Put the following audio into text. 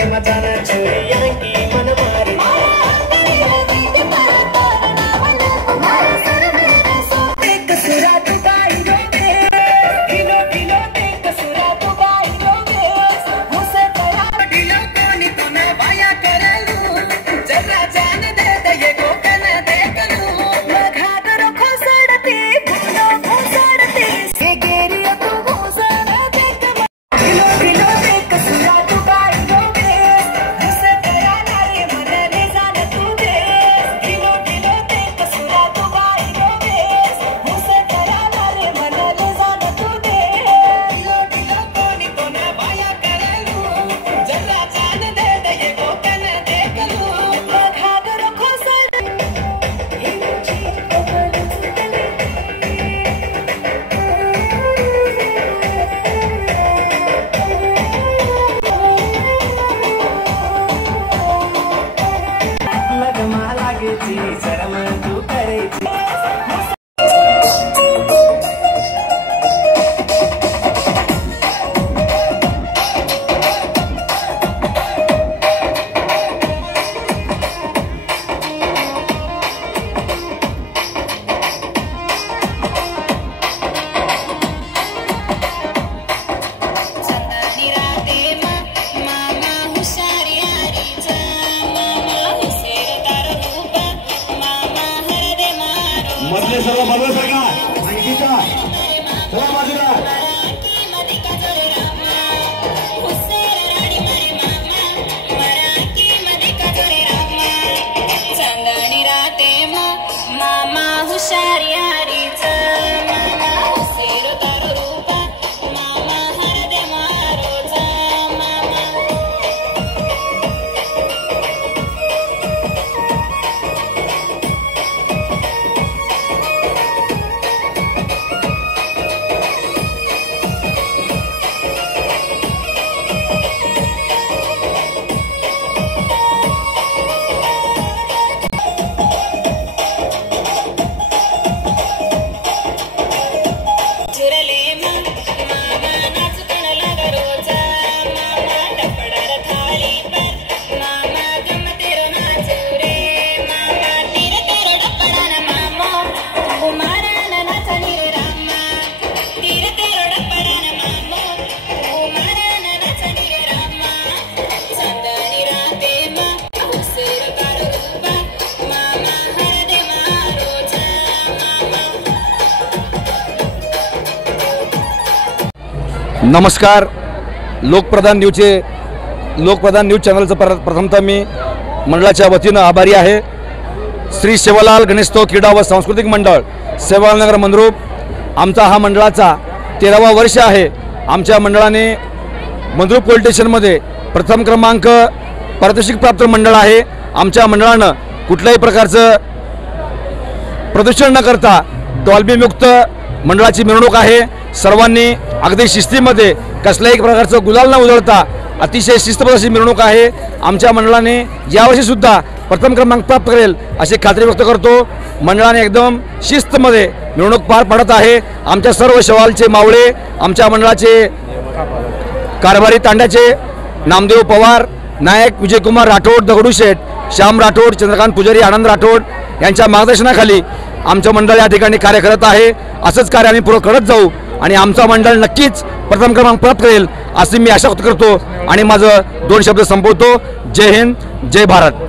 ले मचाना चोरियां की मन मारी शर्म तू करेची मधले सर्व बाजूला सरका अंकिता सर्व बाजूला चांदणी राते मामा हुशार यारीच मामा हुसेर तार रूप मामा हरदे मारोच मामा नमस्कार. लोकप्रधान न्यूज चॅनलचं प्रथमतः मी मंडळाच्या वतीनं आभारी आहे. श्री सेवालाल गणेशोत्सव क्रीडा व सांस्कृतिक मंडळ सेवालालनगर मंद्रुप आमचा हा मंडळाचा 13वा वर्ष आहे. आमच्या मंडळाने मंद्रुप पोलीस स्टेशनमध्ये प्रथम क्रमांक पारितोषिक प्राप्त मंडळ आहे. आमच्या मंडळानं कुठल्याही प्रकारचं प्रदूषण न करता डॉल्बी मुक्त मंडळाची मिरवणूक आहे. सर्वांनी अगदी शिस्तीमध्ये कसल्याही प्रकारचं गुलाल न उधळता अतिशय शिस्तबद्ध अशी मिरवणूक आहे. आमच्या मंडळाने यावर्षी सुद्धा प्रथम क्रमांक प्राप्त करेल अशी खात्री व्यक्त करतो. मंडळाने एकदम शिस्तमध्ये मिरवणूक पार पाडत आहे. आमच्या सर्व शवालचे मावळे, आमच्या मंडळाचे कारभारी तांड्याचे नामदेव पवार, नायक विजयकुमार राठोड, दगडूशेठ, श्याम राठोड, चंद्रकांत पुजारी, आनंद राठोड यांच्या मार्गदर्शनाखाली आमचं मंडळ या ठिकाणी कार्य करत आहे. असंच कार्य आम्ही पुढे करत जाऊ आणि आमचा मंडळ नक्कीच प्रथम क्रमांक प्राप्त करेल अशी मी आशा व्यक्त करतो आणि माझं 2 शब्द संपवतो. जय हिंद, जय भारत.